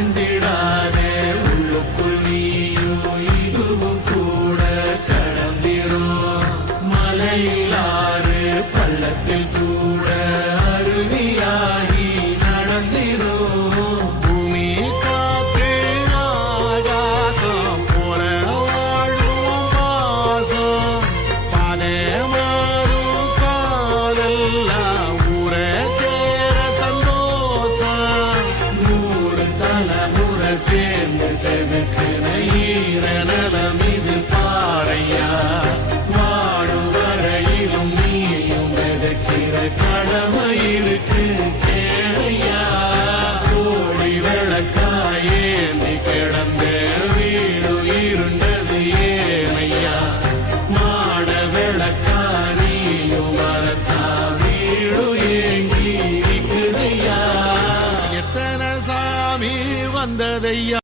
உடஞ்சிடாதே உள்ளுக்குள் நீயும் இதுவும் கூட கடந்திரும் மலையில்லாறு பள்ளத்தில் கூட அருவியாகி நடந்திரும் பூமி காத்து ஆகாசம் போல வாழும் பாசம் பாதை மாறும் காதெல்லாம் ஊர தேர சந்தோஷம் நூறு தலைமுறை சேர்ந்து செதுக்குன ஈர நலம் இது பாறையா வாழும் வரையிலும் நீயும் விதைக்கிற கடமை இருக்கு கேளையா கோடி விளக்காயேந்தி கிடந்த வீடு இருண்டது ஏனையா மாட விளக்கா நீயும் வரத்தா வீடு ஏங்கி இருக்குதையா எத்தனை சாமி வந்ததையா